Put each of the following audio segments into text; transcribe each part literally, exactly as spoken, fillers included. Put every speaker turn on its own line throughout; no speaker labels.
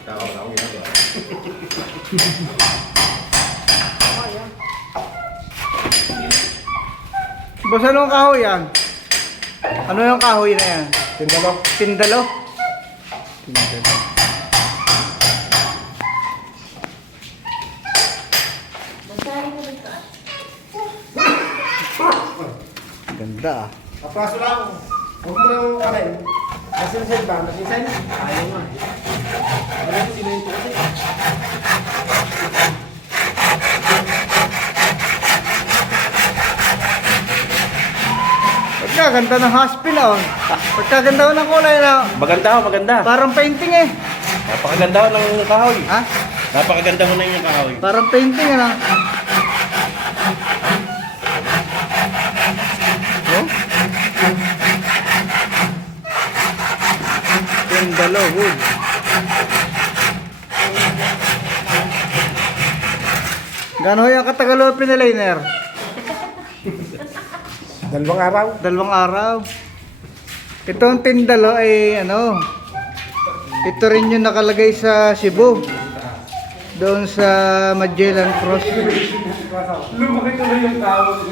Boss, anong kahoy yan? Ano yung kahoy na yan?
Tindalo.
Tindalo? Tindalo. Ganda ah.
Kapraso lang. Huwag mo nang kanin. Nasinsin ba? Nasinsin? Ayaw nga. Ano yung sinento kasi?
Pagkaganda ng hospital oh. Pagkaganda ko ng kulay na.
Maganda ho, maganda.
Parang painting eh.
Napakaganda ho ng kahoy.
Ha?
Napakaganda ho na yung kahoy.
Parang painting ano. Oh? Tindalo wood. Gano'n yung katagal mo pinaliner?
Dalawang araw.
Dalawang araw. Itong tindalo ay ano, ito rin yung nakalagay sa Cebu. Doon sa Magellan Cross.
Lumaki tuloy yung tawag ko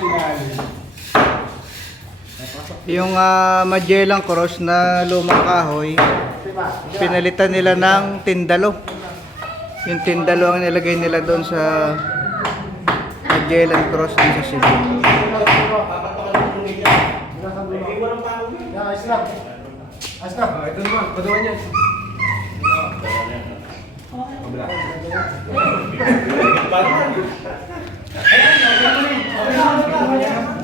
Yung uh, Magellan Cross na lumang kahoy, pinalitan nila ng tindalo. Yung tindalo ang nilagay nila doon sa Magellan Cross din sa Cebu.
Ayos na. Ayos na. Ito naman. Paduan yan.
Parang